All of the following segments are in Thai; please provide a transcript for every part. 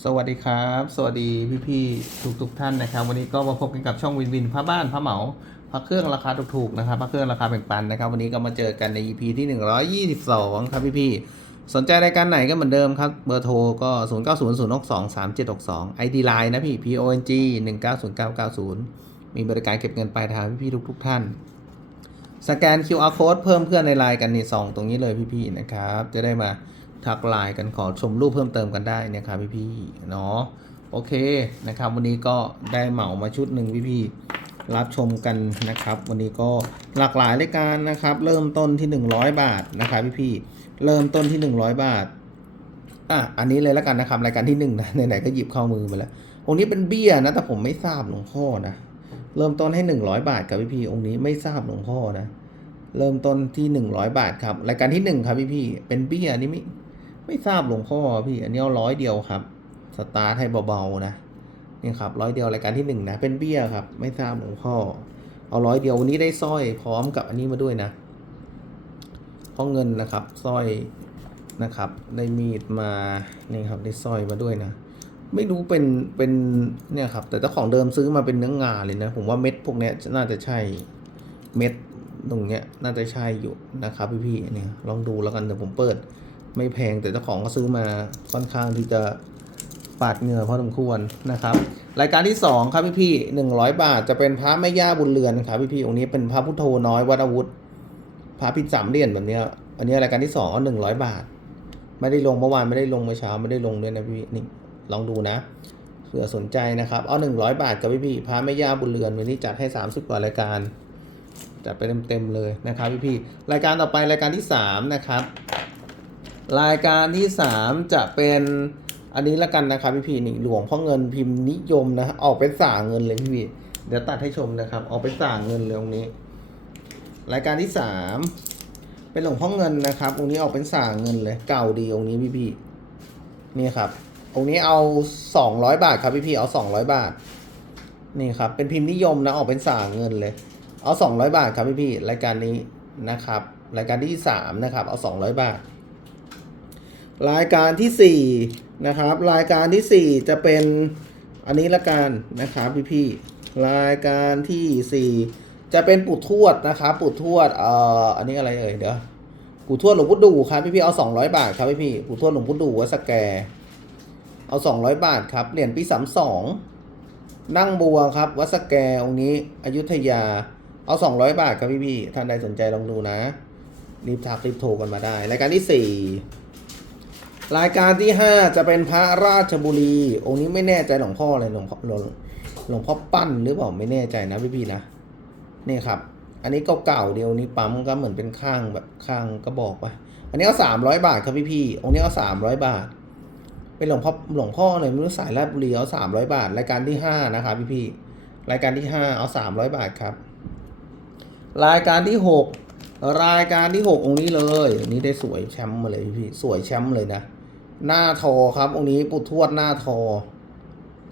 สวัสดีครับ สวัสดีพี่ๆทุกทุกๆท่านนะครับ วันนี้ก็มาพบกันกับช่องวินวินพระบ้านพระเหมาพระเครื่องราคาถูกๆนะครับพระเครื่องราคาแบ่งปันนะครับ วันนี้ก็มาเจอกันใน EP ที่ 122 ครับพี่ๆสนใจรายการไหนก็เหมือนเดิมครับ เบอร์โทรก็ 0 9 0 0 6 2 3 7 6 2 ID Line นะพี่ PONG 190990 มีบริการเก็บเงินปลายทางพี่ๆทุกๆท่านสแกน QR code เพิ่มเพื่อนในไลน์กันนี่สองตรงนี้เลยพี่ๆนะครับ จะได้มา ทักไลน์กันขอชมรูปเพิ่มเติมกันได้นะครับพี่ๆเนาะโอเคนะครับ วันนี้ก็ได้เหมามาชุดหนึ่งพี่ๆรับชมกันนะครับ วันนี้ก็หลากหลายรายการนะครับ เริ่มต้นที่ 100 บาทนะครับพี่ๆเริ่มต้นที่ 100 บาทอะอันนี้เลยแล้วกันนะครับรายการที่หนึ่งนะไหนๆก็หยิบเข้ามือไปแล้วองค์นี้เป็นเบี้ยนะ แต่ผมไม่ทราบหลวงพ่อนะเริ่มต้นให้ 100 บาทครับพี่พี่องค์นี้ไม่ทราบหลวงพ่อนะ เริ่มต้นที่ 100 บาทครับรายการที่ 1 ครับพี่พี่เป็นเบี้ยนี่ม่ ไม่ทราบหลวงพ่อพี่อันนี้เอาร้อยเดียวครับ สตาร์ทให้เบาๆนะนี่ครับร้อยเดียวรายการที่1นะเป็นเบี้ยครับ ไม่ทราบหลวงพ่อ เอาร้อยเดียววันนี้ได้สร้อยพร้อมกับอันนี้มาด้วยนะพ่อเงินนะครับสร้อยนะครับ ได้มีดมานี่ครับได้สร้อยมาด้วยนะไม่รู้เป็นเป็นเนี่ยครับ แต่เจ้าของเดิมซื้อมาเป็นเนื้องาเลยนะ ผมว่าเม็ดพวกนี้น่าจะใช่เม็ดตรงเนี้ยน่าจะใช่อยู่นะครับพี่พี่ๆเนี่ยลองดูแล้วกันเดี๋ยวผมเปิด ไม่แพงแต่เจ้าของก็ซื้อมาค่อนข้างที่จะปาดเหงื่อพอสมควรนะครับ รายการที่สองครับพี่พี่หนึ่งร้อยบาทจะเป็นพระแม่ย่าบุญเรือนครับพี่พี่องค์นี้เป็นพระพุทโธน้อยวัดอาวุธพระพิสามเหรียญแบบเนี้ยอันนี้รายการที่สองหนึ่งร้อยบาท ไม่ได้ลงเมื่อวานไม่ได้ลงเมื่อเช้าไม่ได้ลงด้วยนะพี่นี่ลองดูนะเผื่อสนใจนะครับเอาหนึ่งร้อยบาทกับพี่พี่ๆพาไม่ย่าบุญเรือนวันนี้จัดให้สามสิบกว่ารายการจัดไปเต็มๆเลยนะครับพี่พี่รายการต่อไปรายการที่สามนะครับ รายการที่สามจะเป็นอันนี้ละกันนะครับพี่พีนี่หลวงพ่อเงินพิมพ์นิยมนะออกเป็นสาเงินเลยพี่พีเดี๋ยวตัดให้ชมนะครับ ออกเป็นสาเงินเลยตรงนี้ รายการที่สามเป็นหลวงพ่อเงินนะครับองค์นี้ออกเป็นสาเงินเลย เก่าดีองค์นี้พี่พีนี่ครับองค์นี้เอาสองร้อยบาทครับพี่พีเอาสองร้อยบาทนี่ครับเป็นพิมพ์นิยมนะออกเป็นสาเงินเลย เอาสองร้อยบาทครับพี่พี่รายการนี้นะครับ รายการที่สามนะครับ เอาสองร้อยบาท รายการที่สี่นะครับรายการที่สี่จะเป็นอันนี้ละกันนะครับพี่พี่รายการที่สี่จะเป็นปู่ทวดนะครับปู่ทวดเอ่ออันนี้อะไรเอ่ยเดี๋ยวปู่ทวดหลวงปู่ดูครับพี่พี่เอาสองร้อยบาทครับพี่พี่ปู่ทวดหลวงปู่ดูวัดสแกเอาสองร้อยบาทครับเหรียญปีสามสองนั่งบัวครับวัดสแกองค์นี้อยุธยาเอาสองร้อยบาทครับพี่พี่ท่านใดสนใจลองดูนะรีบทักรีบโทรกันมาได้ รายการที่สี่ รายการที่ห้าจะเป็นพระราชบุรี องค์นี้ไม่แน่ใจหลวงพ่อเลยหลวงพ่อหลวงพ่อปั้นหรือเปล่าไม่แน่ใจนะพี่พี่นะนี่ครับ อันนี้เก่าๆเดียวนี้ปั๊มก็เหมือนเป็นข้างแบบข้างก็บอกไปอันนี้เอาสามร้อยบาทครับพี่พี่องค์นี้เอาสามร้อยบาท เป็นหลวงพ่อหลวงพ่อเลยไม่รู้สายราชบุรีเอาสามร้อยบาท รายการที่ห้านะครับพี่พี่รายการที่ห้าเอาสามร้อยบาทครับ รายการที่หกรายการที่หกองค์นี้เลยอันนี้ได้สวยแชมป์มาเลยพี่พี่สวยแชมป์เลยนะ หน้าทอครับ องค์นี้ปุทวดหน้าทอ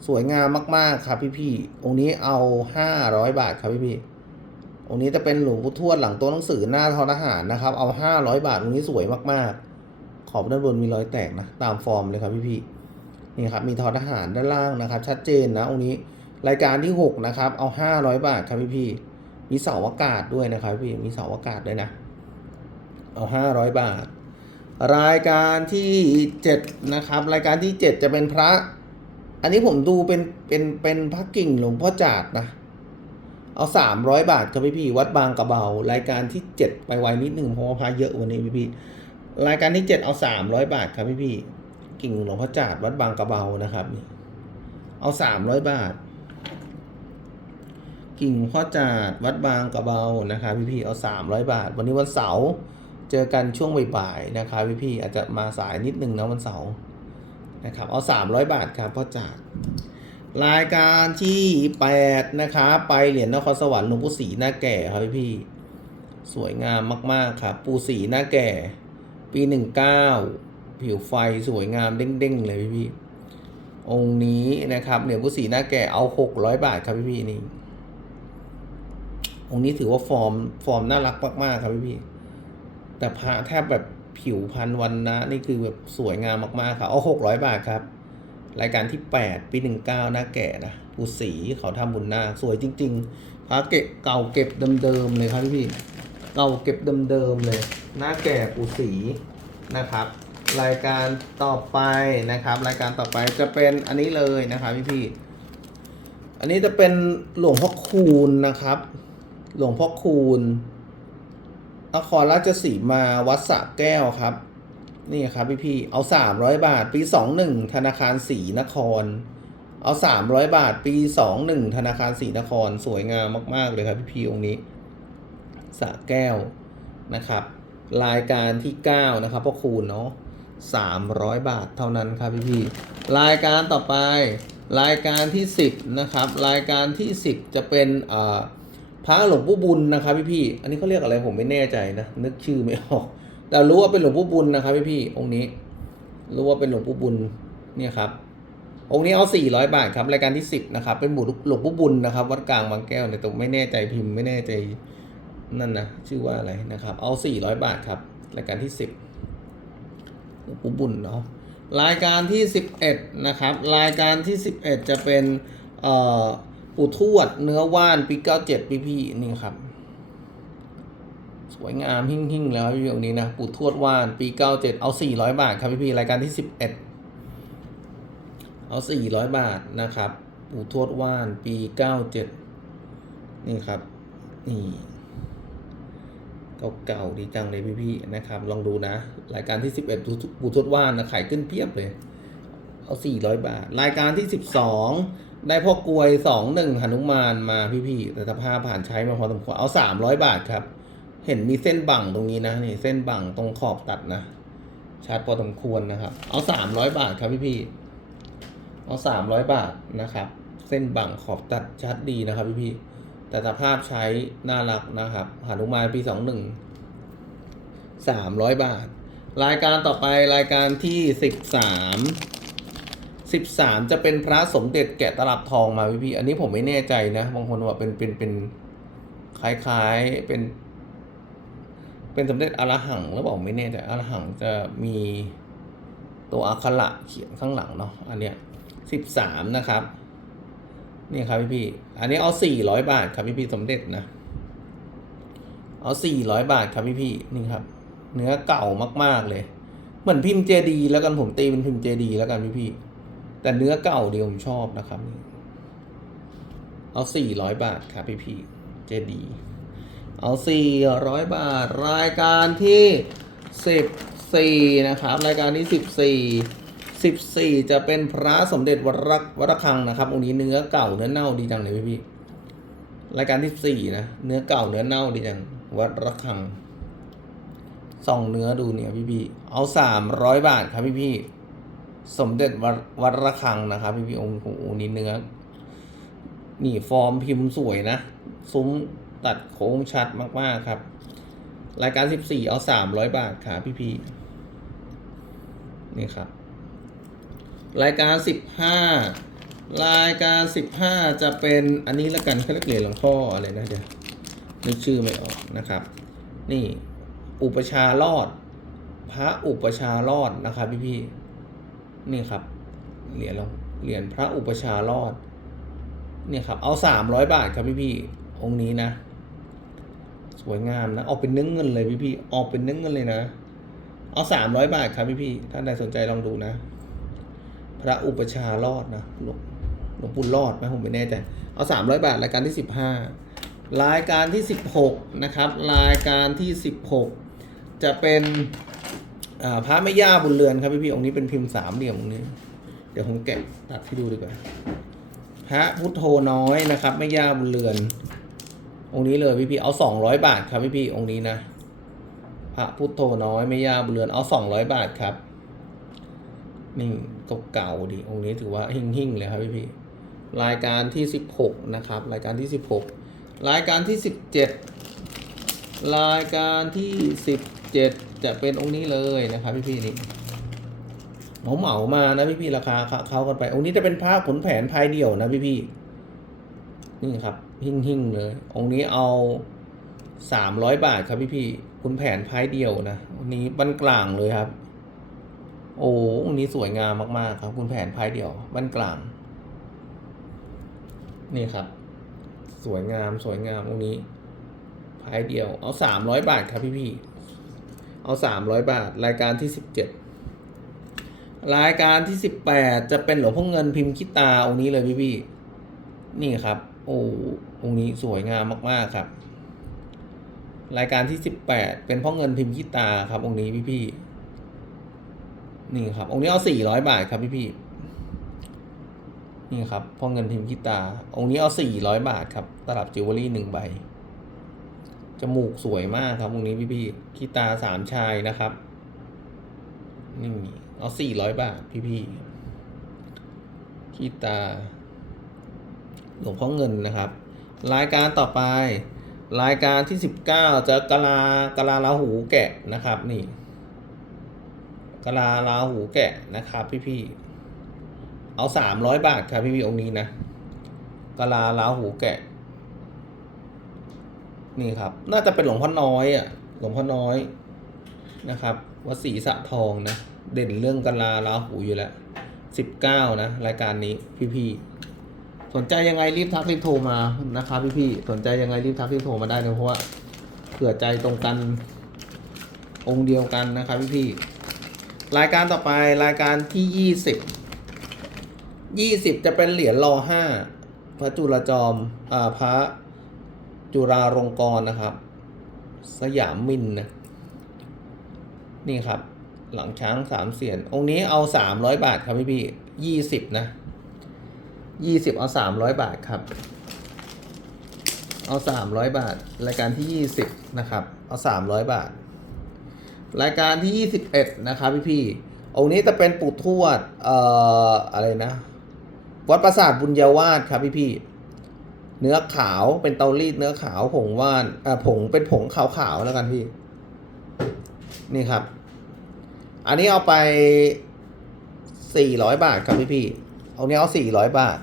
สวยงามมาก ๆ ครับพี่พี่ๆองค์นี้เอาห้าร้อยบาทครับพี่พี่ๆองค์นี้จะเป็นหลวงปู่ทวดหลังตัวหนังสือหน้าทอทหารนะครับ เอาห้าร้อยบาทองค์นี้สวยมากๆ ขอบด้านบนมีรอยแตกนะ ตามฟอร์มเลยครับพี่พี่ๆนี่ครับมีทอทหารด้านล่างนะครับ ชัดเจนนะองค์นี้รายการที่หกนะครับ เอาห้าร้อยบาทครับพี่พี่ๆมีเสาอากาศด้วยนะครับพี่มีเสาอากาศด้วยนะ เอาห้าร้อยบาท รายการที่เจ็ดนะครับรายการที่เจ็ดจะเป็นพระ อันนี้ผมดูเป็นเป็นเป็นพระกิ่งหลวงพ่อจาดนะ เอาสามร้อยบาทครับพี่พี่วัดบางกระเบา รายการที่เจ็ดไปไวนิดหนึ่งเพราะว่าพระเยอะวันนี้พี่พี่รายการที่เจ็ดเอาสามร้อยบาทครับพี่พี่กิ่งหลวงพ่อจาดวัดบางกระเบานะครับนี่เอาสามร้อยบาท กิ่งพ่อจาดวัดบางกระเบานะครับพี่พี่เอาสามร้อยบาท วันนี้วันเสาร์ เจอกันช่วงบ่ายๆนะครับพี่พี่อาจจะมาสายนิดนึงนะวันเสาร์นะครับเอาสามร้อยบาทครับพ่อจาดรายการที่แปดนะครับไปเหรียญนครสวรรค์หลวงปู่ศรีหน้าแก่ครับพี่พี่สวยงามมากๆครับปู่ศรีหน้าแก่ ปีหนึ่งเก้าผิวไฟสวยงามเด้งๆเลยพี่พี่องค์นี้นะครับเหรียญปู่ศรีหน้าแก่เอาหกร้อยบาทครับพี่พี่นี่องค์นี้ถือว่าฟอร์มฟอร์มน่ารักมากๆครับพี่พี่ แต่พระแทบแบบผิวพันวันนะ นี่คือแบบสวยงามมากๆครับเอาหกร้อยบาทครับ รายการที่8ปี19หน้าแก่นะปูสีเขาทำบุญนาสวยจริง ๆ พระเก็บเก่าเก็บเดิมๆเลยครับพี่ๆเก่าเก็บเดิมๆเลยหน้าแก่ปูสีนะครับ รายการต่อไปนะครับ รายการต่อไปจะเป็นอันนี้เลยนะครับพี่ๆอันนี้จะเป็นหลวงพ่อคูณนะครับ หลวงพ่อคูณ นครราชสีมาวัดสระแก้วครับ นี่ครับพี่พี่เอาสามร้อยบาท ปีสองหนึ่งธนาคารสีนคร เอาสามร้อยบาท ปีสองหนึ่งธนาคารสีนครสวยงามมาก ๆ เลยครับพี่พี่องค์นี้สระแก้วนะครับ รายการที่เก้านะครับพ่อคูณเนาะสามร้อยบาทเท่านั้นครับพี่พี่รายการต่อไป รายการที่สิบนะครับ รายการที่สิบจะเป็นอ่า พระหลวงปู่บุญนะครับพี่พี่อันนี้เขาเรียกอะไรผมไม่แน่ใจนะนึกชื่อไม่ออก แต่รู้ว่าเป็นหลวงปู่บุญนะครับพี่พี่องค์นี้ รู้ว่าเป็นหลวงปู่บุญเนี่ยครับองค์นี้เอา 400 บาทครับรายการที่ 10นะครับเป็นหมู่หลวงปู่บุญนะครับวัดกลางบางแก้วแต่ไม่แน่ใจพิมพ์ไม่แน่ใจนั่นนะชื่อว่าอะไรนะครับ เอา 400 บาทครับรายการที่ 10หลวงปู่บุญเนาะรายการที่ 11นะครับรายการที่ 11 จะเป็นเอ่อ ปู่ทวดเนื้อว่านปี97พี่พี่ๆนี่ครับ สวยงามหิ่งหิ่งๆแล้วพี่ๆองนี้นะปู่ทวดว่านปี97เจ็ดเอา400บาทครับพี่พี่ๆรายการที่11เอ็ดเอา400บาทนะครับ ปู่ทวดว่านปี97นี่ครับนี่เก่าๆดีจังเลยพี่ๆนะครับ ลองดูนะ รายการที่ 11ปู่ปู่ทวดว่านนะขายขึ้นเพียบเลย เอา 400 บาท รายการที่ 12 ได้พ่อกลวย21หนึ่งหนุมานมาพี่ๆแต่สภาพผ่านใช้มาพอสมควรเอา300บาทครับ เห็นมีเส้นบังตรงนี้นะนี่เส้นบังตรงขอบตัดนะชัดพอสมควรนะครับ เอา300บาทครับพี่ๆเอา300บาทนะครับ เส้นบังขอบตัดชัดดีนะครับพี่ๆแต่สภาพใช้น่ารักนะครับหนุมานปี21 300บาท รายการต่อไปรายการที่13 13 จะเป็นพระสมเด็จแกะตลับทองมาพี่ๆอันนี้ผมไม่แน่ใจนะบางคนว่าเป็นเป็นเป็นคล้ายๆเป็น เป็นสมเด็จอรหังแล้วบอกไม่แน่ใจอรหังจะมีตัวอักขระเขียนข้างหลังเนาะอันเนี้ยสิบสามนะครับนี่ครับพี่พี่อันนี้เอาสี่ร้อยบาทครับพี่พี่สมเด็จนะ เอาสี่ร้อยบาทครับพี่พี่นี่ครับ เนื้อเก่ามากๆเลย เหมือนพิมพ์เจดีแล้วกันผมตีเป็นพิมพ์เจดีแล้วกันพี่พี่ แต่เนื้อเก่าเดียวผมชอบนะครับเอาสี่ร้อยบาทครับพี่พี่เจดี เอาสี่ร้อยบาท รายการที่สิบสี่นะครับ รายการที่สิบสี่สิบสี่จะเป็นพระสมเด็จวัดรักวัดระฆังนะครับองค์นี้เนื้อเก่าเนื้อเน่าดีจังเลยพี่พี่รายการที่สี่นะเนื้อเก่าเนื้อเน่าดีจังวัดระฆังส่องเนื้อดูเนี่ยพี่พี่เอาสามร้อยบาทครับพี่พี่ สมเด็จวัดวัดระฆังนะครับพี่พี่องค์องนี้เนื้อนี่ฟอร์มพิมพ์สวยนะ ซุ้มตัดโค้งชัดมาก ๆ ครับ รายการ 14 เอา 300 บาทค่ะพี่พีนี่ครับ รายการ 15 รายการ 15 จะเป็นอันนี้ละกันเขาเรียกเหรียญหลวงพ่ออะไรนะเดี๋ยวนึกชื่อไม่ออกนะครับ นี่อุปชารอด พระอุปชารอดนะครับพี่พี่ นี่ครับเหรียญหลวงเหรียญพระอุปชารอดเนี่ยครับเอาสามร้อยบาทครับพี่พี่องค์นี้นะ สวยงามนะออกเป็นเนื้อเงินเลยพี่พี่ออกเป็นเนื้อเงินเลยนะ เอาสามร้อยบาทครับพี่พี่ๆท่านใดสนใจลองดูนะ พระอุปชารอดนะหลวงหลวงปู่รอดไหมผมไม่แน่ใจเอาสามร้อยบาทรายการที่สิบห้ารายการที่สิบหกนะครับ รายการที่สิบหกจะเป็น พระแม่ย่าบุญเรือนครับพี่พี่องค์นี้เป็นพิมพ์สามเหลี่ยมองค์นี้ เดี๋ยวผมแกะตัดให้ดูดีกว่าพระพุทโธน้อยนะครับ ไม่ย่าบุญเรือน องค์นี้เลยพี่พี่เอาสองร้อยบาทครับพี่พี่องค์นี้นะพระพุทโธน้อยไม่ย่าบุญเรือนเอาสองร้อยบาทครับนี่เก่าดิองค์นี้ถือว่าหิ่งๆเลยครับพี่พี่รายการที่สิบหกนะครับ รายการที่สิบหกรายการที่สิบเจ็ดรายการที่สิบเจ็ด จะเป็นองค์นี้เลยนะครับพี่พี่นี่เหมาเหมามานะพี่พี่ๆราคาเขาเขากันไป องค์นี้จะเป็นผ้าขนแผนภายเดี่ยวนะพี่พี่ๆนี่ครับ หิ่งหิ่งเลย องค์นี้เอาสามร้อยบาทครับพี่พี่ๆขุนแผนภายเดี่ยวนะองค์นี้บันกลางเลยครับ โอ้องค์นี้สวยงามมากๆ ครับ คุณแผนพายเดี่ยวบ้นกลาง นี่ครับ สวยงามสวยงามองค์นี้พายเดียว เอาสามร้อยบาทครับพี่พี่ๆ เอาสามร้อยบาท รายการที่สิบเจ็ดรายการที่สิบแปดจะเป็นหลวงพ่อเงินพิมพ์คิตาองค์นี้เลยพี่พี่นี่ครับ โอ้องค์นี้สวยงามมากๆครับ รายการที่สิบแปดเป็นพ่อเงินพิมพ์คิตาครับองค์นี้พี่พี่นี่ครับองค์นี้เอาสี่ร้อยบาทครับพี่พี่นี่ครับพ่อเงินพิมพ์คิตาองค์นี้เอาสี่ร้อยบาทครับตลับจิวเวลรี่หนึ่งใบ จมูกสวยมากครับองนี้พี่พี่คิตาสามชายนะครับนี่เอาสี่ร้อยบาทพี่พี่คิตา หลวงพ่อเงินนะครับ รายการต่อไป รายการที่สิบเก้าจะกะลากะลาลาหูแกะนะครับ นี่กะลาลาหูแกะนะครับ พี่พี่เอาสามร้อยบาทครับพี่พี่องค์นี้นะกะลาลาหูแกะ นี่ครับ น่าจะเป็นหลวงพ่อน้อยอะ หลวงพ่อน้อยนะครับวัดศรีสะทองนะ เด่นเรื่องกะลาลาหูอยู่แล้วสิบเก้านะ รายการนี้พี่ๆสนใจยังไงรีบทักรีบโทรมานะครับพี่ๆสนใจยังไงรีบทักรีบโทรมาได้นะเพราะว่าเผื่อใจตรงกันองค์เดียวกันนะครับพี่พี่ๆรายการต่อไปรายการที่ยี่สิบยี่สิบจะเป็นเหรียญรอห้าพระจุลจอมอ่าพระ จุราลงกรณ์นะครับ สยามมินนะนี่ครับ หลังช้างสามเสียน องค์นี้เอาสามร้อยบาทครับพี่พี่ยี่สิบนะยี่สิบเอาสามร้อยบาทครับ เอาสามร้อยบาท รายการที่ยี่สิบนะครับ เอาสามร้อยบาท รายการที่ยี่สิบเอ็ดนะครับพี่พี่องค์นี้จะเป็นปู่ทวดเอ่ออะไรนะ วัดปราสาทบุญญาวาสครับพี่พี่ เนื้อขาวเป็นเตารีดเนื้อขาวผงว่านอ่าผงเป็นผงขาวๆแล้วกันพี่ นี่ครับ อันนี้เอาไปสี่ร้อยบาทครับพี่พี่เอาเนี้ยเอาสี่ร้อยบาท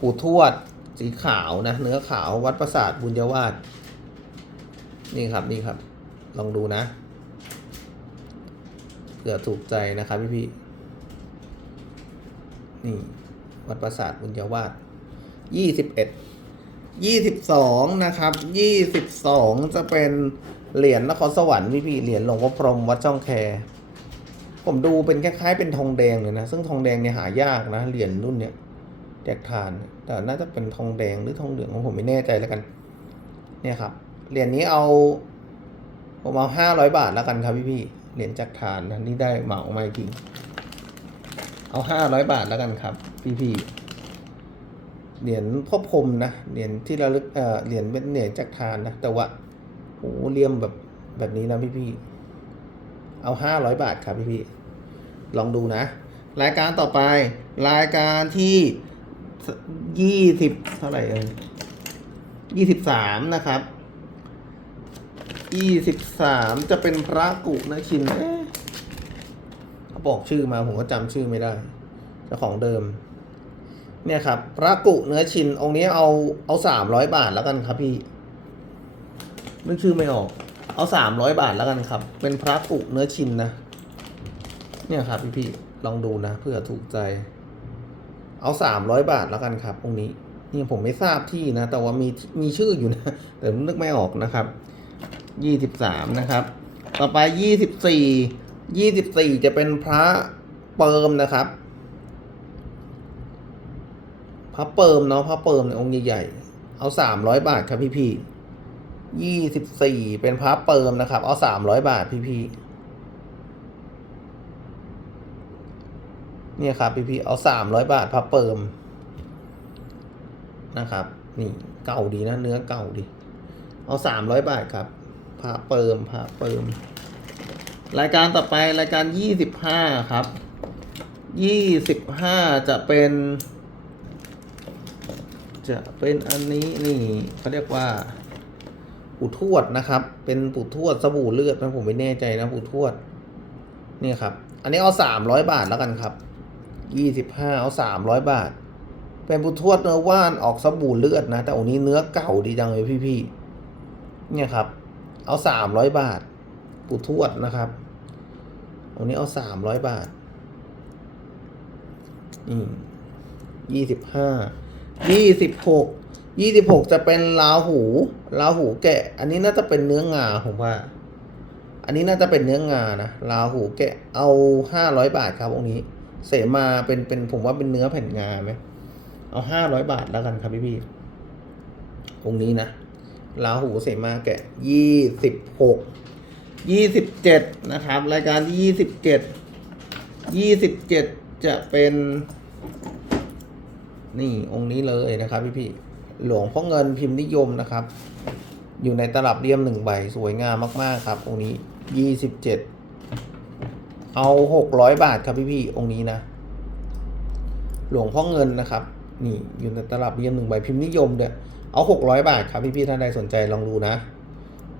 ปู่ทวดสีขาวนะ เนื้อขาววัดปราสาทบุญญาวาสนี่ครับนี่ครับ ลองดูนะเผื่อถูกใจนะครับพี่พี่นี่ วัดปราสาทบุญญาวาส ยี่สิบเอ็ดยี่สิบสองนะครับยี่สิบสองจะเป็นเหรียญนครสวรรค์พี่พี่เหรียญหลวงพ่อพรหมวัดช่องแค ผมดูเป็นคล้ายๆเป็นทองแดงเลยนะ ซึ่งทองแดงเนี่ยหายากนะเหรียญรุ่นเนี้ยแจกทาน แต่น่าจะเป็นทองแดงหรือทองเหลืองของผมไม่แน่ใจแล้วกัน เนี่ยครับเหรียญนี้เอาผมเอาห้าร้อยบาทแล้วกันครับพี่พี่เหรียญจักรทานนะนี่ได้เหมามาอีกทีเอาห้าร้อยบาทแล้วกันครับ พี่พี่ เหรียญพ่อพรมนะเหรียญที่ระลึกเอ่อเหรียญเป็นเหรียญจักรทานนะแต่ว่าโอ้เลี่ยมแบบแบบนี้นะพี่พี่เอาห้าร้อยบาทครับพี่พี่ลองดูนะ รายการต่อไป รายการที่ยี่สิบเท่าไหร่เอ่ยยี่สิบสามนะครับยี่สิบสามจะเป็นพระกุนะชินเขาบอกชื่อมาผมก็จำชื่อไม่ได้เจ้าของเดิม เนี่ยครับพระกุเนื้อชินองค์นี้เอาเอาสามร้อยบาทแล้วกันครับพี่นึกชื่อไม่ออก เอาสามร้อยบาทแล้วกันครับ เป็นพระกุเนื้อชินนะ เนี่ยครับพี่พี่ลองดูนะเพื่อถูกใจ เอาสามร้อยบาทแล้วกันครับองค์นี้นี่ผมไม่ทราบที่นะ แต่ว่ามีมีชื่ออยู่นะแต่ผมนึกไม่ออกนะครับยี่สิบสามนะครับ ต่อไปยี่สิบสี่ยี่สิบสี่จะเป็นพระเปิมนะครับ ระเปิมเนาะพระเปิมในยองค์ใหญ่ๆเอาสามร้อยบาทครับพี่พี่ยี่สิบสี่เป็นพระเปิมนะครับ เอาสามร้อยบาทพี่พี่เนี่ยครับพี่พี่เอาสามร้อยบาทพระเปิมนะครับ นี่เก่าดีนะเนื้อเก่าดี เอาสามร้อยบาทครับพระเปิมพระเปิม รายการต่อไปรายการยี่สิบห้าครับยี่สิบห้าจะเป็น จะเป็นอันนี้นี่เขาเรียกว่าปู่ทวดนะครับ เป็นปู่ทวดสบู่เลือดนะผมไม่แน่ใจนะปู่ทวดนี่ครับ อันนี้เอาสามร้อยบาทแล้วกันครับยี่สิบห้าเอาสามร้อยบาท เป็นปู่ทวดเนื้อว่านออกสบู่เลือดนะ แต่อันนี้เนื้อเก่าดีจังเลยพี่ๆเนี่ยครับ เอาสามร้อยบาทปู่ทวดนะครับองค์นี้เอาสามร้อยบาทนี่ยี่สิบห้า ยี่สิบหกยี่สิบหกจะเป็นลาหูลาหูแกะ อันนี้น่าจะเป็นเนื้องาผมว่า อันนี้น่าจะเป็นเนื้องานะลาหูแกะเอาห้าร้อยบาทครับองค์นี้ เสมาเป็นเป็นผมว่าเป็นเนื้อแผ่นงาไหมเอาห้าร้อยบาทแล้วกันครับพี่พี่องค์นี้นะลาหูเสมาแกะยี่สิบหกยี่สิบเจ็ดนะครับ รายการที่ยี่สิบเจ็ดยี่สิบเจ็ดจะเป็น นี่องค์นี้เลยนะครับพี่พี่หลวงพ่อเงินพิมพ์นิยมนะครับ อยู่ในตลับเลี่ยมหนึ่งใบสวยงามมาก ๆ ครับ องค์นี้ยี่สิบเจ็ดเอาหกร้อยบาทครับพี่พี่องค์นี้นะ หลวงพ่อเงินนะครับ นี่อยู่ในตลับเลี่ยมหนึ่งใบพิมพ์นิยมเด้อเอาหกร้อยบาทครับพี่พี่ท่านใดสนใจลองดูนะ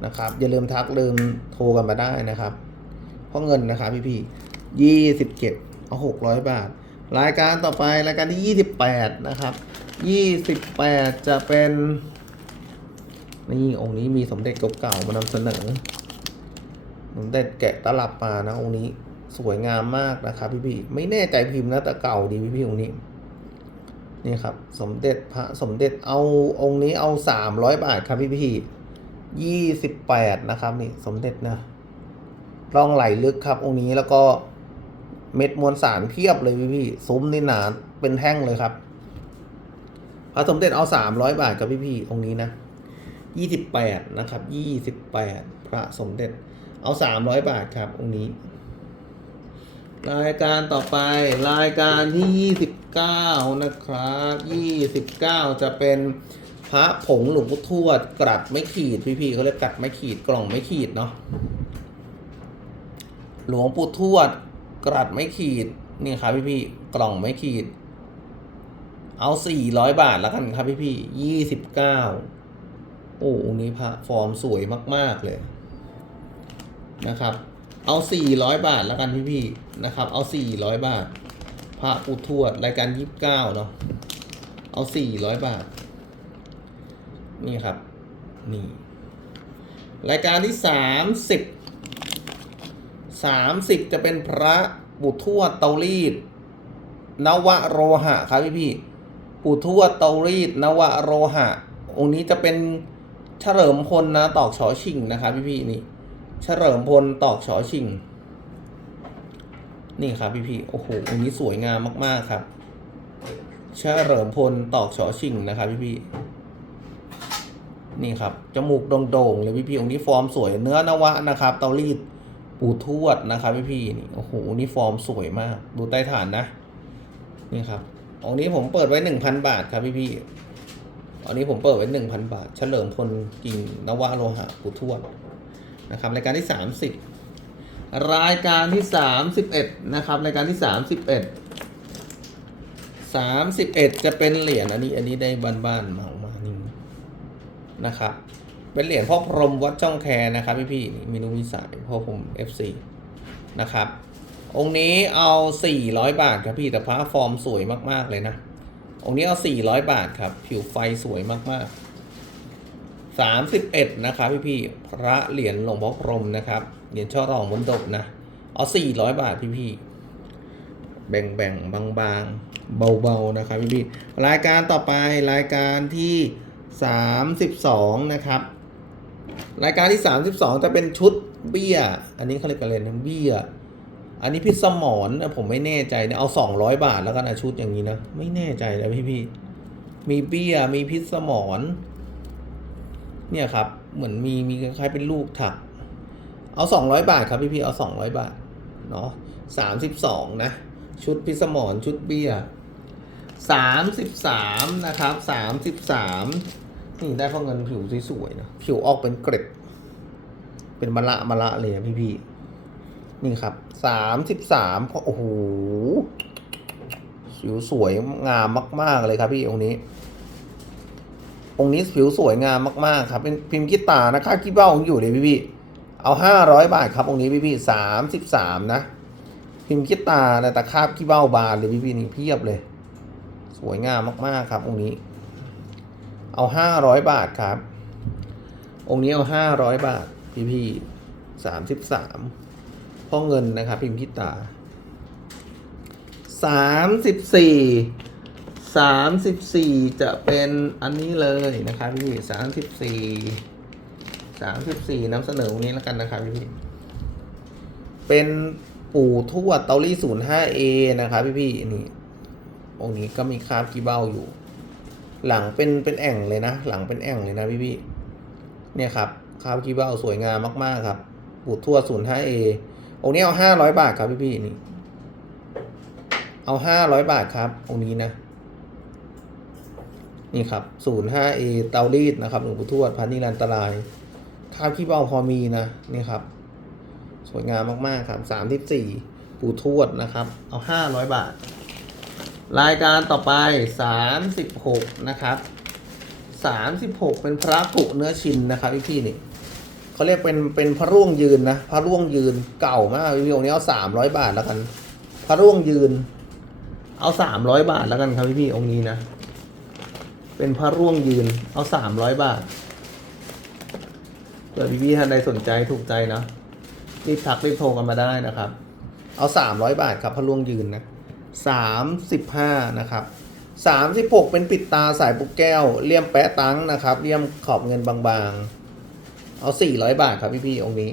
นะครับ อย่าลืมทักลืมโทรกันมาได้นะครับพ่อเงินนะครับพี่พี่ยี่สิบเจ็ดเอาหกร้อยบาท รายการต่อไปรายการที่ยี่สิบแปดนะครับยี่สิบแปดจะเป็น นี่องค์นี้มีสมเด็จเก่าๆมานำเสนอ สมเด็จแกะตลับมานะองค์นี้สวยงามมากนะครับพี่พี่ๆไม่แน่ใจพิมพ์นะแต่เก่าดีพี่พี่ๆองค์นี้นี่ครับ สมเด็จพระสมเด็จเอาองค์นี้เอาสามร้อยบาทครับพี่พี่ยี่สิบแปดนะครับนี่สมเด็จนะร่องไหลลึกครับองค์นี้แล้วก็ เม็ดมวลสารเพียบเลยพี่พี่ซุ้มนี่หนาเป็นแท่งเลยครับ พระสมเด็จเอาสามร้อยบาทครับพี่พี่องค์นี้นะยี่สิบแปดนะครับยี่สิบแปดพระสมเด็จเอาสามร้อยบาทครับองค์นี้ รายการต่อไปรายการที่ยี่สิบเก้านะครับยี่สิบเก้าจะเป็นพระผงหลวงพ่อทวดกรัดไม่ขีดพี่ๆเขาเรียกกรัดไม่ขีดกล่องไม่ขีดเนาะหลวงปู่ทวด กรัดไม่ขีดนี่ครับพี่ๆกล่องไม่ขีด เอาสี่ร้อยบาทแล้วกันครับพี่ๆยี่สิบเก้าโอ้องนี้พระฟอร์มสวยมาก ๆ เลยนะครับ เอา400บาทแล้วกันพี่ๆนะครับ เอา400บาท พระอุทวดรายการ29เนาะเอา400บาท นี่ครับ นี่ รายการที่30 30จะเป็นพระ บุทวดเตารีดนวโรหะครับพี่พี่ปู่ทวดเตารีดนวโรหะ องค์นี้จะเป็นเฉลิมพลนะตอกชอชิงนะครับพี่พี่นี่เฉลิมพลตอกชอชิง นี่ครับพี่พี่โอ้โหองค์นี้สวยงามมาก ๆครับเฉลิมพลตอกชอชิงนะครับพี่พี่นี่ครับจมูกโด่งๆเลยพี่พี่ๆองค์นี้ฟอร์มสวยเนื้อนวะนะครับ เตารีด ปู่ทวดนะครับพี่พี่นี่โอ้โหนี้ฟอร์มสวยมาก ดูใต้ฐานนะนี่ครับองค์นี้ผมเปิดไว้หนึ่งพันบาทครับพี่พี่อันนี้ผมเปิดไว้หนึ่งพันบาท เฉลิมพลกิ่งนวโลหะปู่ทวดนะครับรายการที่30รายการที่31นะครับรายการที่31 31จะเป็นเหรียญอันนี้ อันนี้ได้บ้านๆมาออกมานี่นะครับ เป็นเหรียญพ่อพรมวัดจ้องแคนะครับพี่พี่มีนุมิสายพ่อผม FC นะครับ องค์นี้เอา 400 บาทครับพี่แต่พระฟอร์มสวยมากๆเลยนะ องค์นี้เอา 400 บาทครับ ผิวไฟสวยมากๆสามสิบเอ็ดนะครับพี่พี่พระเหรียญหลวงพ่อพรมนะครับเหรียญช่อรองบนดบนะเอาสี่ร้อยบาทพี่พี่แบ่งแบ่งบางบางๆเบาๆนะครับพี่พี่รายการต่อไปรายการที่สามสิบสองนะครับ รายการที่สามสิบสองจะเป็นชุดเบี้ย อันนี้เขาเรียกอะไรนะเบี้ย อันนี้พิษสมรนผมไม่แน่ใจนะเอาสองร้อยบาทแล้วกันนะชุดอย่างนี้นะ ไม่แน่ใจเลยพี่พี่มีเบี้ยมีพิษสมรเนี่ยครับ เหมือนมีมีคล้ายๆเป็นลูกถัก เอาสองร้อยบาทครับพี่พี่เอาสองร้อยบาทเนาะสามสิบสองนะ ชุดพิสมรชุดเบี้ยสามสิบสามนะครับสามสิบสาม นี่ได้เพราะเงินผิวสวยๆนะผิวออกเป็นเกร็ด เป็นมะละมะละเลยพี่พี่ๆนี่ครับสามสิบสามเพราะโอ้โหผิวสวยงามมาก ๆ เลยครับพี่องค์นี้ องค์นี้ผิวสวยงามมากๆ ครับ เป็นพิมพ์กีตานะค่าขี้เบ้าองอยู่เลยพี่พี่ๆเอาห้าร้อยบาทครับองค์นี้พี่พี่สามสิบสามนะ พิมพ์กีตานะแต่คาบขี้เบ้าบานเลยพี่พี่นี่เพียบเลย สวยงามมากๆ ครับองค์นี้ เอาห้าร้อยบาทครับ องค์นี้เอาห้าร้อยบาท พี่พี่สามสิบสามพ่อเงินนะครับ พิมพิตาสามสิบสี่สามสิบสี่จะเป็นอันนี้เลยนะครับ พี่สามสิบสี่สามสิบสี่นำเสนอตรงนี้แล้วกันนะครับพี่เป็นปู่ทวดเตาลี่ศูนย์ห้าเอนะครับ พี่พี่นี่องค์นี้ก็มีคราบกีเบ้าอยู่ หลังเป็นเป็นแอ่งเลยนะ หลังเป็นแอ่งเลยนะพี่พี่เนี่ยครับคาบกีเบ้าสวยงามมากๆครับปู่ทวดศูนย์ห้าเอองนี้เอาห้าร้อยบาทครับพี่พี่นี่ เอาห้าร้อยบาทครับองนี้นะ นี่ครับศูนย์ห้าเอเตารีดนะครับหลวงปู่ทวดพันนิรันตรายคาบขี้เบ้าพอมีนะนี่ครับ สวยงามมากๆครับสามที่สี่ปู่ทวดนะครับ เอาห้าร้อยบาท รายการต่อไปสามสิบหกนะครับสามสิบหกเป็นพระกุเนื้อชินนะครับพี่พี่นี่เขาเรียกเป็นเป็นพระร่วงยืนนะพระร่วงยืนเก่ามากพี่พี่องค์นี้เอาสามร้อยบาทแล้วกัน พระร่วงยืน เอาสามร้อยบาทแล้วกันครับพี่พี่องค์นี้นะ เป็นพระร่วงยืนเอาสามร้อยบาทเผื่อพี่พี่ท่านใดสนใจถูกใจนะรีบทักรีบโทรกันมาได้นะครับ เอาสามร้อยบาทครับพระล่วงยืนนะ สามสิบห้านะครับสามสิบหกเป็นปิดตาสายปุกแก้วเลี่ยมแปะตังนะครับเลี่ยมขอบเงินบางๆ เอาสี่ร้อยบาทครับพี่ๆองค์นี้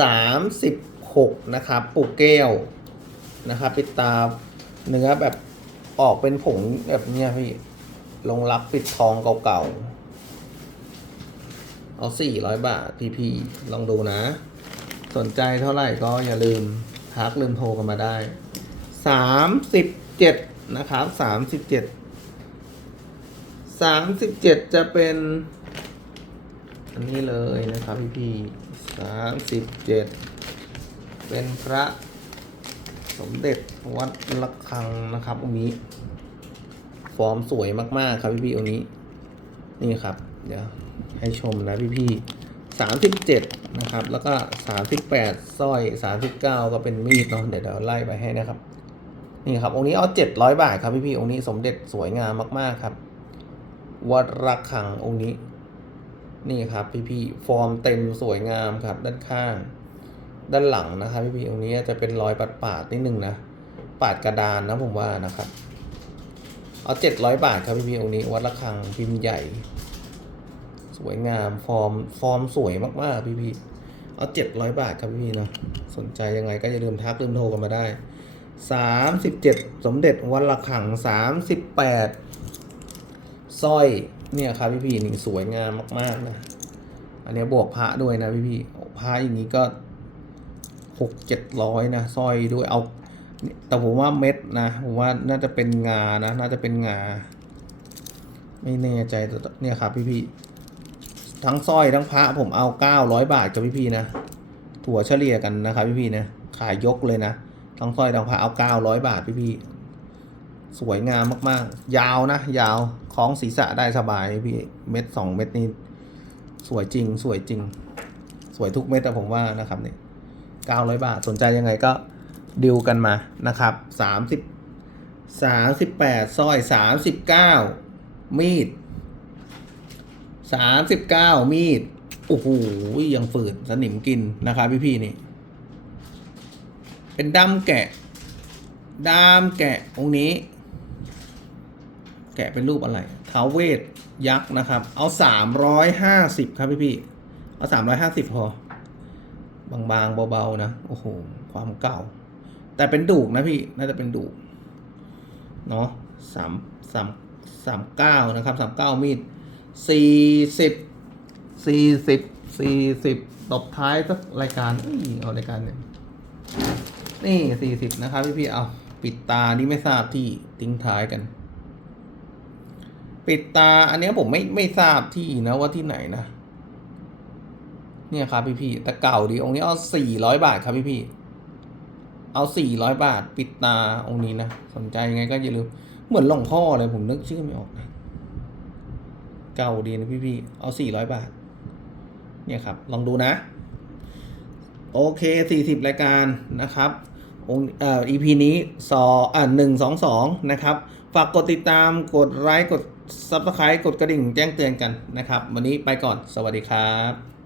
สามสิบหกนะครับปุกแก้วนะครับปิดตาเนื้อแบบออกเป็นผงแบบเนี้ยพี่ลงรักปิดทองเก่าๆ เอาสี่ร้อยบาทพี่พี่ๆลองดูนะ สนใจเท่าไหร่ก็อย่าลืมทักลืมโทรกันมาได้ สามสิบเจ็ดนะครับสามสิบเจ็ดสามสิบเจ็ดจะเป็น อันนี้เลยนะครับพี่พี่สามสิบเจ็ดเป็นพระสมเด็จวัดระฆังนะครับองค์นี้ ฟอร์มสวยมากๆครับพี่พี่องค์นี้ นี่ครับ เดี๋ยวให้ชมนะพี่พี่สามสิบเจ็ดนะครับ แล้วก็สามสิบแปดสร้อยสามสิบเก้าก็เป็นมีดเนาะเดี๋ยวเดี๋ยวไล่ไปให้นะครับ นี่ครับองค์นี้เอาเจ็ดร้อยบาทครับพี่พี่องค์นี้สมเด็จสวยงามมากๆครับ วัดระฆังองค์นี้ นี่ครับพี่พี่ฟอร์มเต็มสวยงามครับ ด้านข้าง ด้านหลังนะครับพี่พี่องค์นี้จะเป็นรอยปาดปาดๆนิดนึงนะปาดกระดานนะผมว่านะครับ เอาเจ็ดร้อยบาทครับพี่พี่องค์นี้ วัดระฆังพิมพ์ใหญ่ สวยงามฟอร์มฟอร์มสวยมากๆพี่พี่เอาเจ็ดร้อยบาทครับพี่พี่นะสนใจยังไงก็อย่าลืมทักลืมโทรกันมาได้ สามสิบเจ็ดสมเด็จวัดระฆังสามสิบแปดสร้อยเนี่ยครับพี่พี่นี่สวยงามมาก ๆ นะ อันนี้บวกพระด้วยนะพี่พี่พระอย่างนี้ก็หกเจ็ดร้อยนะสร้อยด้วยเอา แต่ผมว่าเม็ดนะผมว่าน่าจะเป็นงานะ น่าจะเป็นงา ไม่แน่ใจแต่เนี่ยครับพี่พี่ทั้งสร้อยทั้งพระผมเอาเก้าร้อยบาทกับพี่พี่นะ ถั่วเฉลี่ยกันนะครับพี่พี่นะขายยกเลยนะ ทั้งสร้อยทั้งพระเอาเก้าร้อยบาทพี่พี่สวยงามมากๆ ยาวนะ ยาวคล้องศีรษะได้สบายพี่เม็ดสองเม็ดนี่สวยจริง สวยจริง สวยทุกเม็ดแต่ผมว่านะครับเนี่ยเก้าร้อยบาทสนใจยังไงก็ดิวกันมานะครับสามสิบสามสิบแปดสร้อยสามสิบเก้ามีดสามสิบเก้ามีด โอ้โหยังฝืดสนิมกินนะครับพี่พี่นี่ เป็นด้ามแกะด้ามแกะองค์นี้ แกะเป็นรูปอะไรท้าวเวทยักษ์นะครับ เอาสามร้อยห้าสิบครับพี่พี่เอาสามร้อยห้าสิบพอบางๆเบาๆนะโอ้โหความเก่า แต่เป็นดูกนะพี่น่าจะเป็นดูกเนาะสามสามสามเก้านะครับสามเก้ามีดสี่สิบสี่สิบสี่สิบตบท้ายสักรายการอ้ยเอารายการเนี่ย นี่สี่สิบนะครับพี่พี่เอาปิดตานี่ไม่ทราบที่ทิ้งท้ายกัน ปิดตาอันนี้ผมไม่ไม่ทราบที่นะว่าที่ไหนนะ เนี่ยครับพี่พี่แต่เก่าดีองค์นี้เอาสี่ร้อยบาทครับพี่พี่เอาสี่ร้อยบาท ปิดตาองค์นี้นะสนใจยังไงก็อย่าลืมเหมือนหลวงพ่อเลยผมนึกชื่อไม่ออกนะเก่าดีนะพี่พี่เอาสี่ร้อยบาท เนี่ยครับ ลองดูนะ โอเคสี่สิบรายการนะครับองค์เอ่อ EP นี้สออ่าหนึ่งสองสองนะครับ ฝากกดติดตามกดไลค์กด Subscribe กดกระดิ่งแจ้งเตือนกันนะครับ วันนี้ไปก่อนสวัสดีครับ